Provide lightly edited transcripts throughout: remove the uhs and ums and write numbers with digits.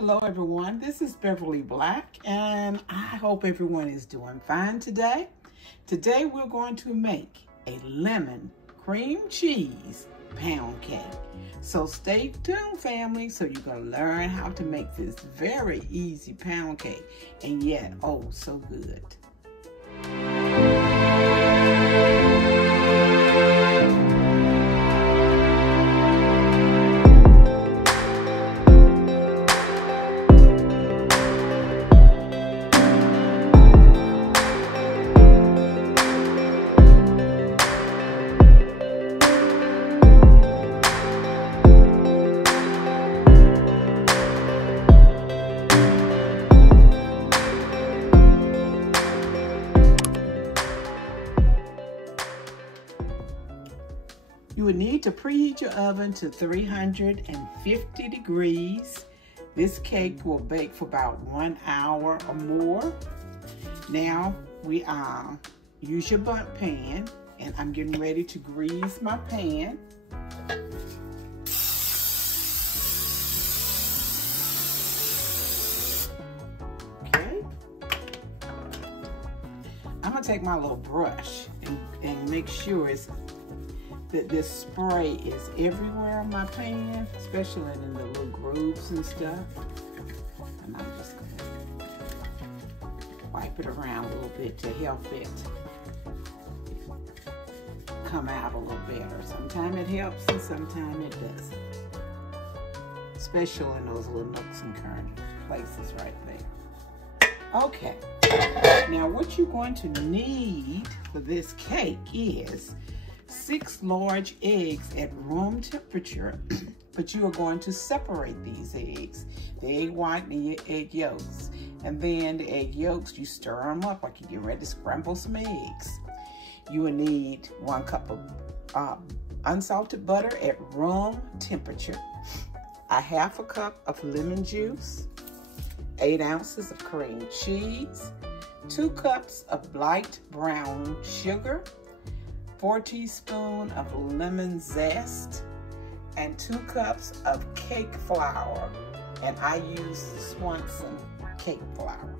Hello everyone, this is Beverly Black and I hope everyone is doing fine today. Today we're going to make a lemon cream cheese pound cake. So stay tuned family, so you're going to learn how to make this very easy pound cake and yet oh so good. You would need to preheat your oven to 350 degrees. This cake will bake for about 1 hour or more. Now we use your bundt pan, and I'm getting ready to grease my pan. Okay. I'm gonna take my little brush and make sure that this spray is everywhere on my pan, especially in the little grooves and stuff. And I'm just gonna wipe it around a little bit to help it come out a little better. Sometimes it helps and sometimes it doesn't. Especially in those little nooks and crannies places right there. Okay, now what you're going to need for this cake is 6 large eggs at room temperature, but you are going to separate these eggs, the egg white and the egg yolks. And then the egg yolks, you stir them up like you get ready to scramble some eggs. You will need 1 cup of unsalted butter at room temperature, a ½ cup of lemon juice, 8 ounces of cream cheese, 2 cups of light brown sugar, 4 teaspoons of lemon zest, and 2 cups of cake flour. And I use Swanson cake flour.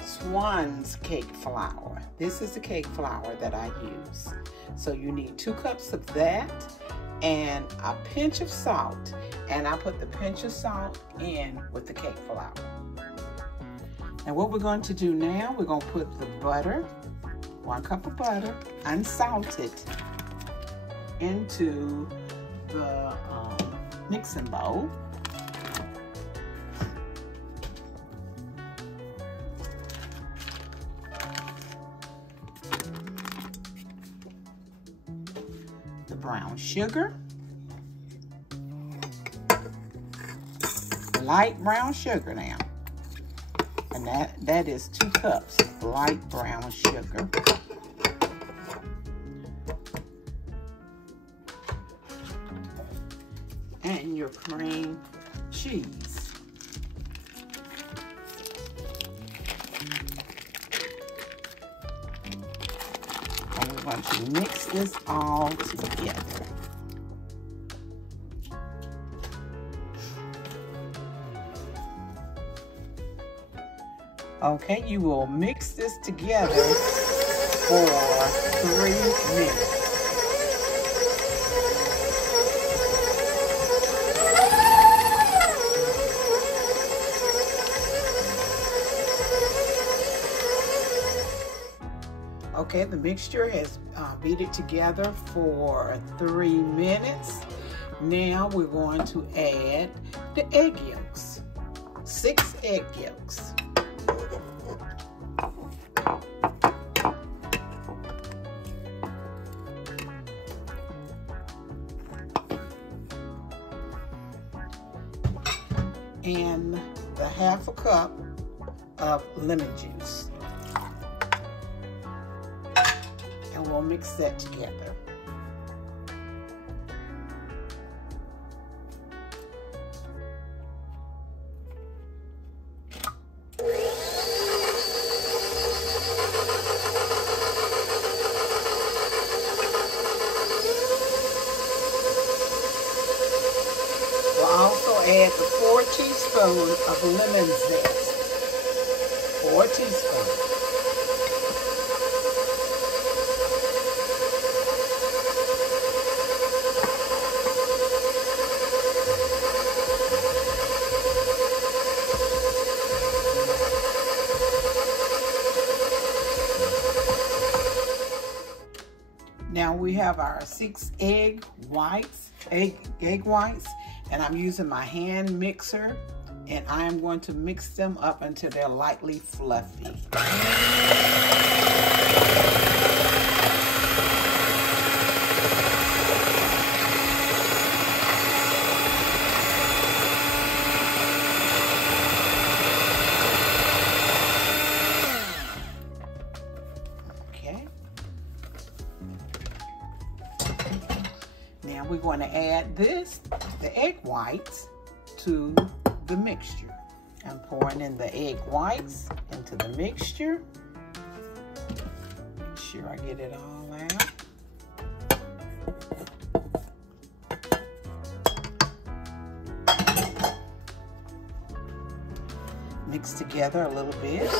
Swan's cake flour. This is the cake flour that I use. So you need 2 cups of that and a pinch of salt. And I put the pinch of salt in with the cake flour. And what we're going to do now, we're going to put the butter, 1 cup of butter, unsalted, into the mixing bowl. The brown sugar, light brown sugar now. And that is 2 cups of light brown sugar. And your cream cheese. And we're going to mix this all together. Okay, you will mix this together for 3 minutes. Okay, the mixture has beat it together for 3 minutes. Now we're going to add the egg yolks, 6 egg yolks. And the ½ cup of lemon juice. And we'll mix that together. We'll also add the 4 teaspoons of lemon zest. 4 teaspoons. Now we have our 6 egg whites, and I'm using my hand mixer, and I am going to mix them up until they're lightly fluffy. Now we're going to add the egg whites to the mixture. I'm pouring in the egg whites into the mixture. Make sure I get it all out. Mix together a little bit.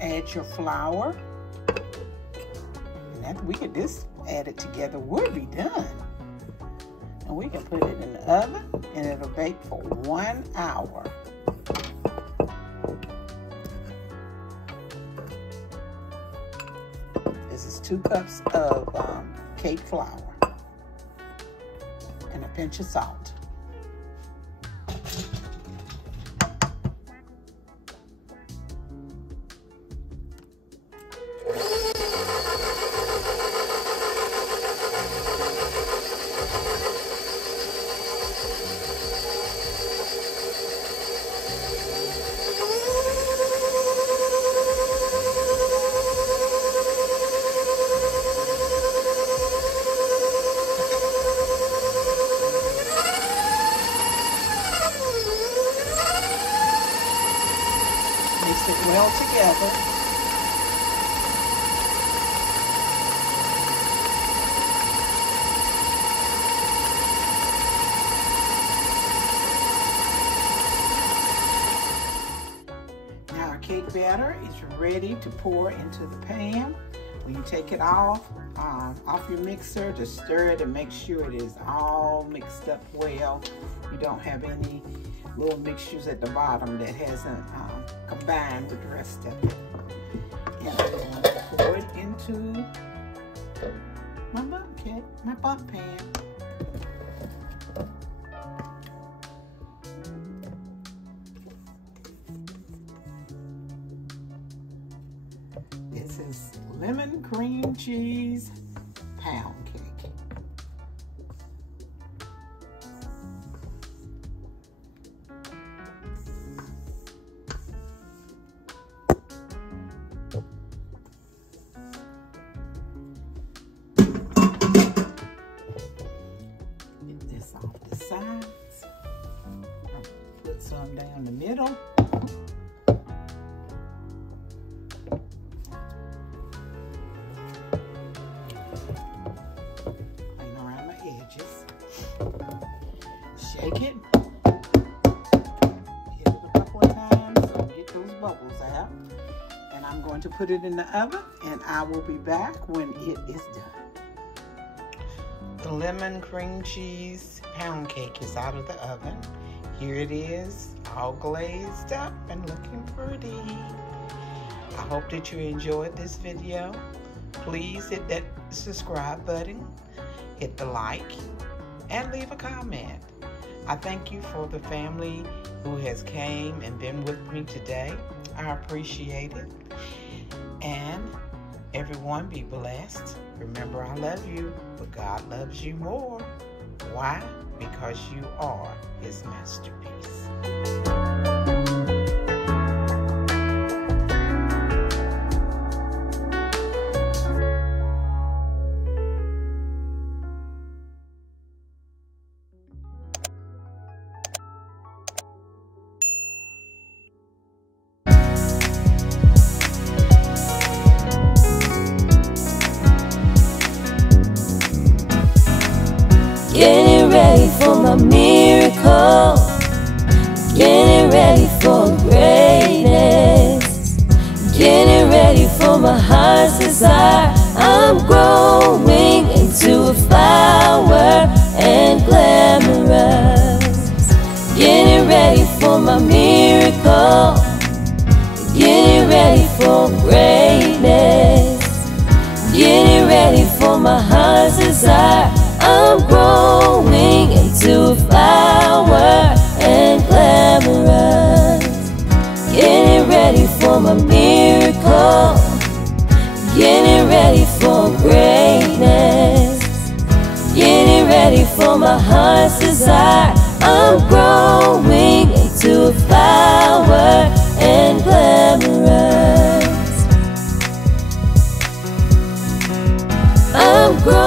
Add your flour, and after we get this added together, we'll be done. And we can put it in the oven, and it'll bake for 1 hour. This is 2 cups of cake flour and a pinch of salt. Mix it well together. Now our cake batter is ready to pour into the pan. When you take it off your mixer, just stir it and make sure it is all mixed up well. You don't have any little mixtures at the bottom that hasn't combined with the rest of it. And I'm going to pour it into my bunt pan. This is lemon cream cheese pound cake. Off the sides. I'll put some down the middle. Clean around the edges. Shake it. Hit it a couple of times so get those bubbles out. And I'm going to put it in the oven, and I will be back when it is done. The lemon cream cheese pound cake is out of the oven. Here it is, all glazed up and looking pretty. I hope that you enjoyed this video. Please hit that subscribe button, hit the like, and leave a comment. I thank you for the family who has came and been with me today. I appreciate it. And everyone be blessed. Remember, I love you, but God loves you more. Why? Because you are His masterpiece. into a flower and glamorous. Getting ready for my miracle, getting ready for greatness, getting ready for my heart's desire. I'm growing into a flower and glamorous. Getting ready for my miracle, getting ready for greatness, getting ready for my heart's desire. I'm growing into a flower and glamorous. I'm growing